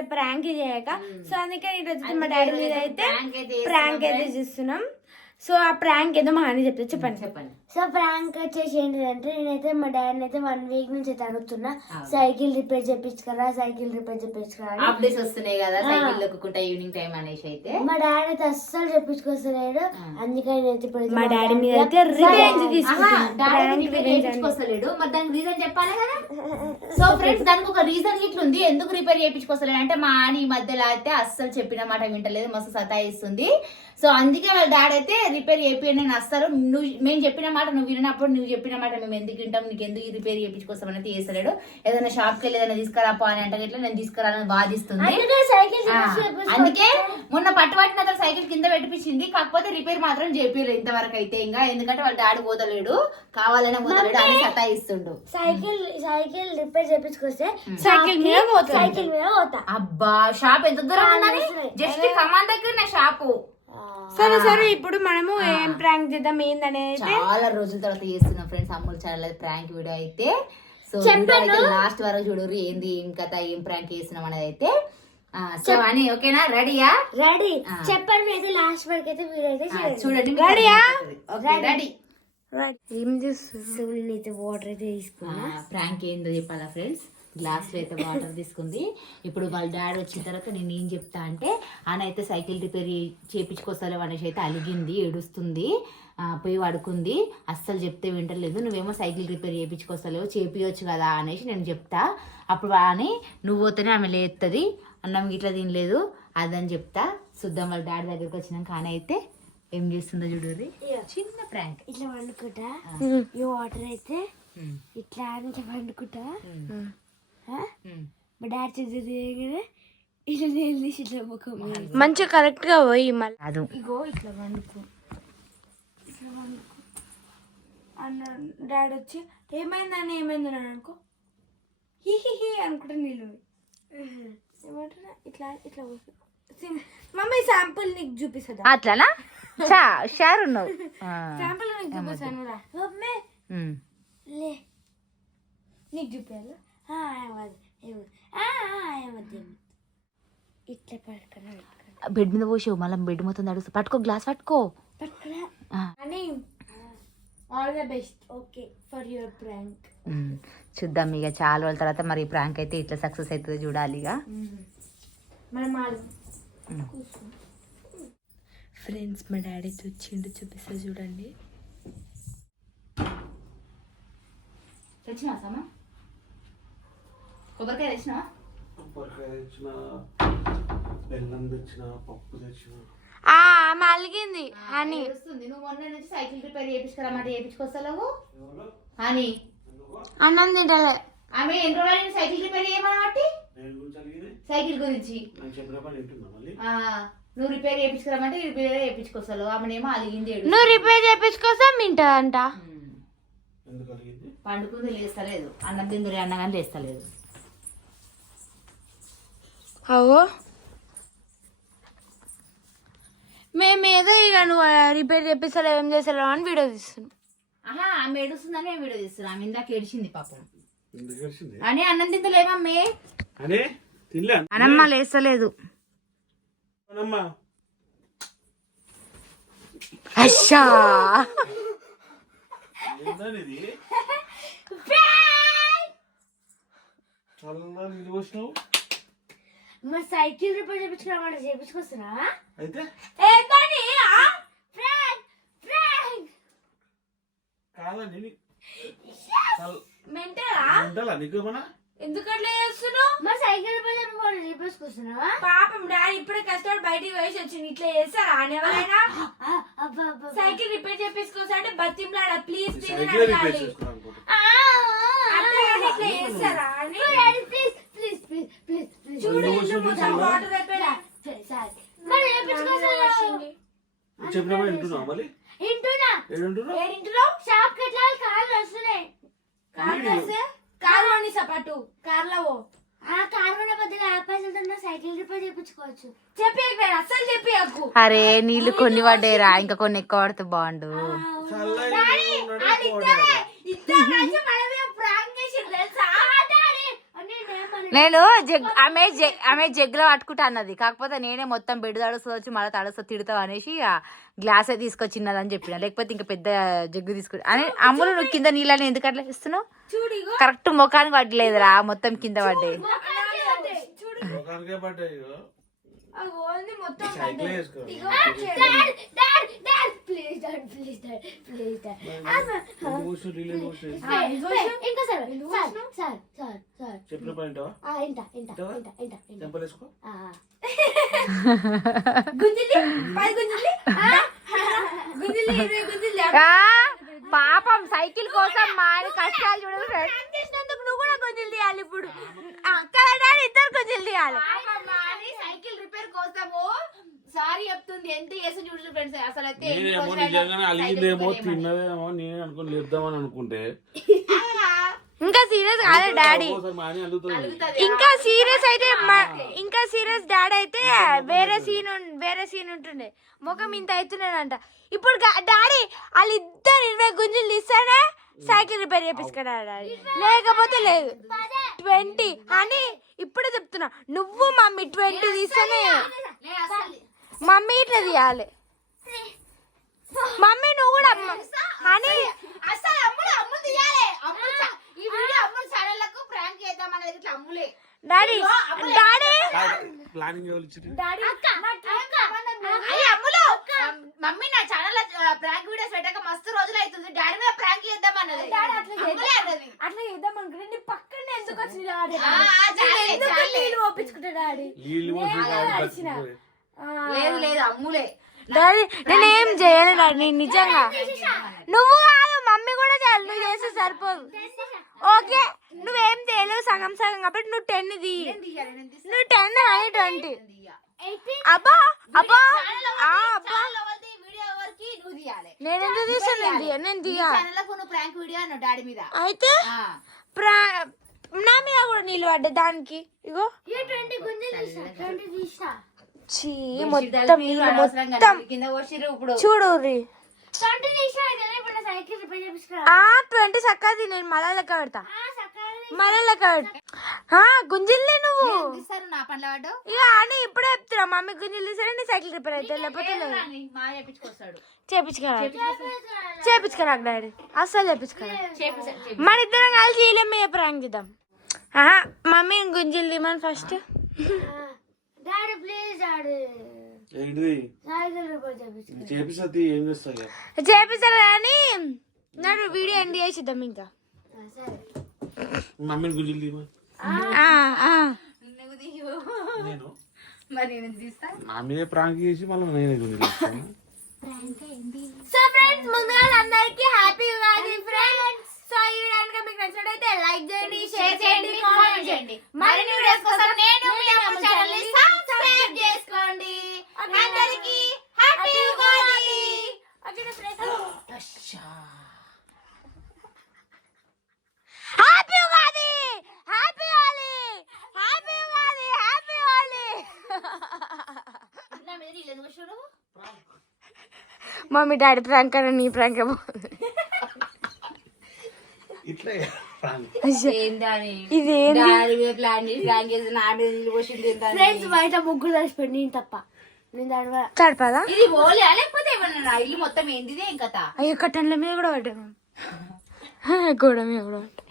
ఇట్లా ప్రాంక్ చేయక. సో అందుకే ఈరోజు మా డాడీ మీద అయితే ప్రాంక్ అయితే చేస్తున్నాం. సో ఆ ప్రాంక్ ఏదో మా అని చెప్పండి. సో ప్రాంక్ వచ్చేసి ఏంటిదంటే, నేనైతే మా డాడీని అయితే 1 వీక్ నుంచి అయితే అడుగుతున్నా, సైకిల్ రిపేర్ చేపించుకరా అప్డేట్స్ వస్తున్నాయి కదా సైకిల్ దొక్కుకుంటా ఈవినింగ్ టైం అనేసి అయితే మా డాడీ అయితే అస్సలు చెప్పించుకొస్తలేడు. అందుకని నేనైతే ఇప్పుడు మా డాడీ మీద అయితే రివెంజ్ తీసుకొస్తలేడు. మరి దానికి రీజన్ చెప్పాలి కదా. సో ఫ్రెండ్స్ దానికి ఒక రీజన్ ఇట్లుంది ఎందుకు రిపేర్ చేయించుకోస్తలేడు అంటే, మా ఆని ఈ మధ్యలో అయితే అస్సలు చెప్పిన మాట వింటలేదు, మస్తు సతాయిస్తుంది. సో అందుకే వాళ్ళ డాడీ అయితే రిపేర్ చేయించండి నేను అస్సలు మేము చెప్పిన మాట నువ్వు వినప్పుడు నువ్వు చెప్పిన మాట మేము ఎందుకు వింటాం, నీకు ఎందుకు రిపేర్ చేయించుకోస్తామని అయితే చేస్తలేడు. ఏదైనా షాప్కి వెళ్ళి ఏదైనా తీసుకురాపో అని అంటే ఇట్లా నేను తీసుకురాలని వాదిస్తుంది. అందుకే మొన్న పట్టుబట్టిన అతను సైకిల్ కింద పెట్టిపించింది, కాకపోతే రిపేర్ మాత్రం చేపియలేదు ఇంతవరకు అయితే. ఇంకా ఎందుకంటే వాళ్ళ డాడీ పోతలేడు, కావాలనే పోతలేడు అని సతాయిస్తుండు. సైకిల్ రిపేర్ చేయించుకొస్తే సైకిల్ మీద పోతా. అబ్బా షాప్ ఎంత దూరం ఉన్నది, జస్ట్ కమాన్ దగ్గర షాపు. సరే ఇప్పుడు మనము ఏం ప్రాంక్ చేద్దాం ఏందనేది చాలా రోజుల తర్వాత చేస్తున్నాం ఫ్రెండ్స్ అమ్ములు ఛానల్ ప్రాంక్ వీడియో అయితే. సో లాస్ట్ వరకు చూడరు ఏంది ఏం కథ ఏం ప్రాంక్ చేస్తున్నాం అనేది అయితే. సో అని ఓకేనా, రెడీయా? రెడీ చెప్పండి అయితే లాస్ట్ వరకు అయితే వీడియో అయితే చూడండి. రెడీయా? రెడీ. ఏం చేస్తారు? నేనైతే వాటర్ అయితే తీసుకున్నా. ప్రాంక్ ఏందో చెప్పాలా ఫ్రెండ్స్. గ్లాస్ లో అయితే వాటర్ తీసుకుంది. ఇప్పుడు వాళ్ళ డాడీ వచ్చిన తర్వాత నేను ఏం చెప్తా అంటే, ఆయన అయితే సైకిల్ రిపేర్ చేయించుకొస్తాలేవు అనేసి అయితే అలిగింది, ఏడుస్తుంది, పోయి పడుకుంది. అస్సలు చెప్తే వింటలేదు. నువ్వేమో సైకిల్ రిపేర్ చేయించుకొస్తలేవు, చేపియొచ్చు కదా అనేసి నేను చెప్తా. అప్పుడు అని నువ్వు పోతేనే ఆమె లేస్తుంది, అన్నం ఇట్లా తినలేదు అదని చెప్తా. చూద్దాం వాళ్ళ డాడీ దగ్గరికి వచ్చినాక ఆయన అయితే ఏం చేస్తుందో చూడరి. చిన్న ప్రాంక్. ఇట్లా వండుకుంటా ఈ వాటర్ అయితే ఇట్లా నుంచి వండుకుంటా. మా డాడీ చేసేది ఇట్లా నీళ్ళు తీసి ఇట్లా ముఖం మంచిగా కరెక్ట్ గా పోయి మళ్ళీ ఇగో ఇట్లా వండుకో అన్న. డాడీ వచ్చి ఏమైందని అనుకో హీ అనుకుంటా నీళ్ళు ఏమంటారా ఇట్లా ఇట్లా మమ్మీ శాంపుల్ నీకు చూపిస్తుందా? అట్లానా షార్ ఉన్నావు. శాంపుల్ నీకు చూపిస్తాను రా మమ్మీ లే నీకు చూపించాలి. ఇట్లా పట్టుకున్నా బెడ్ మీద పోసావు మళ్ళీ బెడ్ మొత్తం తడుస్తా. పట్టుకో గ్లాస్ పట్టుకో. All the best okay for your prank. చూద్దాం ఇక చాలా రోజుల తర్వాత మరి ప్రాంక్ అయితే ఇట్లా సక్సెస్ అవుతుందో చూడాలి. ఇక మనం ఫ్రెండ్స్ మా డాడీ వచ్చిండు, చూపిస్తా చూడండి. తెచ్చినా సామా కొబ్బరికాయ తెచ్చినా, బెల్లం తెచ్చిన, పప్పు తెచ్చిన. మలిగింది అని నువ్వు మొన్న నుంచి సైకిల్ రిపేర్ చేయించుకురామంటే చేయించుకొస్తావు అని అన్నం తింటలే. ఆమె ఎన్ని రోజులు సైకిల్ రిపేర్ చేయమని సైకిల్ గురించి నువ్వు రిపేర్ చేయించుకురామంటే రిపేర్ చేయించుకొస్తావు. ఆమెనేమో అలిగింది, నువ్వు రిపేర్ చేయించుకొస్తా వింటదంట. పండుకుంది లేస్తలేదు, అన్నం తిందురే అన్న కానీ లేస్తలేదు. అవో మేమేదో ఇక నువ్వు రిపేర్ చేపిస్తలేవు ఏం చేస్తలేవు అని వీడియో తీస్తున్నాం. ఆమె ఏడుస్తుందని మేము వీడియో తీస్తున్నాం. ఆమె ఇందాక ఏడిచింది పాపం అని. అన్నం తింటలేమమ్మే అనమ్మ లేస్తలేదు. అచ్చా మరి సైకిల్ రిపేర్ చేయించుకున్నామంటే చేయించుకొస్తున్నా అయితే ఎందుకట్లా చేస్తున్నావు? మరి సైకిల్ రిపేర్ చేయించుకొస్తున్నా. పాపం డాడీ ఇప్పుడే కష్టపడి బయటికి వేసి వచ్చింది. ఇట్లా చేస్తారా అని ఎవరైనా? సైకిల్ రిపేర్ చేపించుకోసా అంటే బతింలాడా ప్లీజ్ ప్లీజ్ ఇట్లా చేస్తారా అని. ప్లీజ్ ప్లీజ్ ప్లీజ్ ప్లీజ్ చూడు వాటర్ అయిపోయినా షాప్ కి ఎట్లా కార్లు వస్తున్నాయి. కారు అని సపాటు కార్లో కారు బదులు పైసలు సైకిల్ రిపేర్ చేయించుకోవచ్చు. చెప్పి అస్సలు చెప్పి అరే నీళ్ళు కొన్ని పడ్డాయిరా, ఇంకా కొన్ని ఎక్కువ పడితే బాగుండు. నేను ఆమె జగ్గులో పట్టుకుంటా అన్నది, కాకపోతే నేనే మొత్తం బెడ్ తడుస్తూ వచ్చి మళ్ళీ తడుస్తూ తిడతావు అనేసి ఆ గ్లాసే తీసుకొచ్చిన్నదని చెప్పిన, లేకపోతే ఇంకా పెద్ద జగ్గు తీసుకుని అని. అమ్ములు నువ్వు కింద నీళ్ళని ఎందుకు అట్లా ఇస్తున్నావు? కరెక్ట్ ముఖానికి పడలేదురా, మొత్తం కింద పడ్డాయి. చెప్పిన పని చెంపలేసుకో. పాపం సైకిల్ కోసం మా ఆయన కష్టాలు చూడేందుకు నువ్వు కూడా గుంజలు తీయాలి ఇప్పుడు. ఇద్దరు గుంజలు తీయాలి. సైకిల్ రిపేర్ కోసము సారీ చెప్తుంది, ఎంత చేసి చూడండి ఫ్రెండ్స్. అసలు అయితే అలిగిందేమో తిన్నదేమో నేను అనుకుని లేద్దామని అనుకుంటే ఇంకా సీరియస్ కాదు డాడీ, ఇంకా సీరియస్ అయితే ఇంకా సీరియస్ డాడీ అయితే వేరే సీన్ ఉంటుండే, ముఖం ఇంత అవుతున్నాడంట. ఇప్పుడు డాడీ వాళ్ళిద్దరు 20 గుంజులు తీస్తేనే సైకిల్ రిపేర్ చేపించుకున్నాడు డాడీ, లేకపోతే లేదు. 20 అని ఇప్పుడే చెప్తున్నా, నువ్వు మమ్మీ 20 తీస్తేనే మమ్మీ ఇట్లా తీయాలి. మమ్మీ నువ్వు కూడా అని డాడీ డాడీ మమ్మీ నా ఛానల్ ప్రాంక్ వీడియోస్ పెట్టాక మస్తు రోజులు అవుతుంది, డాడీ మీద ప్రాంక్ చేద్దాం అన్నది. అట్లా చేద్దాం అనుకుంటే పక్కనే ఎందుకు వచ్చింది డాడీ? లేదు లేదు అమ్ములే డాడీ నేనేం చేయను డాడీ, నేను నిజంగా. నువ్వు కాదు మమ్మీ కూడా చేయాలి, నువ్వు చేస్తే సరిపోదు. ఓకే నువ్వేం చేయలేవు, సగం సగం కాబట్టి నువ్వు 10 తీ, నువ్వు 10 అని 20. అబ్బా అబ్బా నేను ఎందుకు తీసాను, నేను తీయాలి. అయితే నా మీద కూడా నీళ్ళు పడ్డా దానికి. ఇగో చీ మొత్తం నీళ్ళు మొత్తం చూడు 20 చక్కది. నేను మళ్ళా లెక్క పెడతా, మళ్ళా లెక్క పెడతా. గుంజిల్లే నువ్వు ఇక అని ఇప్పుడే చెప్తున్నా. మమ్మీ గుంజిల్ తీసాడు నీ సైకిల్ రిపేర్ అయితే, లేకపోతే చేపించుకోరా డాడీ, అస్సలు చేపించుకోరా. మన ఇద్దరం కలిసి వీళ్ళ మీద ప్రాంక్ చేద్దాం. మమ్మీ గుంజిల్ తీమని ఫస్ట్. చేపిస్తారు కానీ నన్ను వీడియో ఎండ్ చేసిద్దాం. ఇంకా మమ్మీని గుంజులు నా మీద ప్రాంక్ చేసి మళ్ళీ నేనే గుంజులు. సో ఫ్రెండ్స్ ముందుగా అందరికి హ్యాపీ ఉగాది ఫ్రెండ్స్. సో ఈ వీడియో కనుక మీకు నచ్చినట్లయితే లైక్ చేయండి, షేర్ చేయండి, కామెంట్ చేయండి. మరిన్ని వీడియోస్ కోసం నేను మీ అమ్మ ఛానల్ ని సబ్స్క్రైబ్ చేసుకోండి. అందరికి హ్యాపీ ఉగాది. ఓకేనా friends, happy Ugadi, happy Holi, happy Ugadi, happy Holi. Mummy daddy prank అని నీ ప్రాంక్ ఏమో బయట ముగ్గురు తడిచిపోయింది నేను తప్ప. తడపదా ఇది ఓలే లేకపోతే ఏమన్నా ఇల్లు మొత్తం ఏంటిదే ఇంకా అయ్యో కట్టన్ల మీద కూడా పడ్డాను, గోడ మీద కూడా పడ్డా.